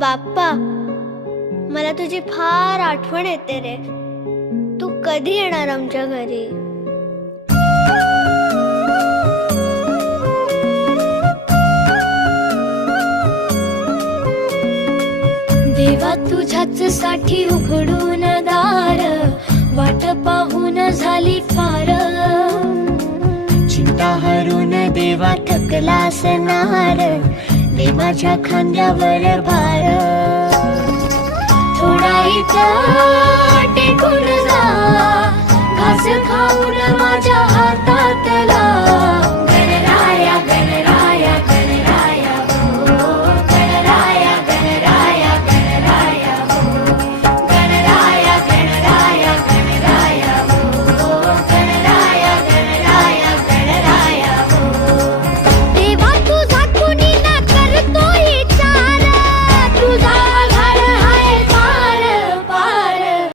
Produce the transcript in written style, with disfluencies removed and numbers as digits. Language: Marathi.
बाप्पा, मला तुझी फार आठवण येते रे. तू कधी येणार आमच्या घरी? देवा तुझ्याच साठी उघडून दार, वाट पाहून झाली फार. चिंता हरून देवा थकला असणार, दे माझ्या खांद्यावर भार. थोडा इथं टेकून जा, घास खाऊन माझ्या हातातला.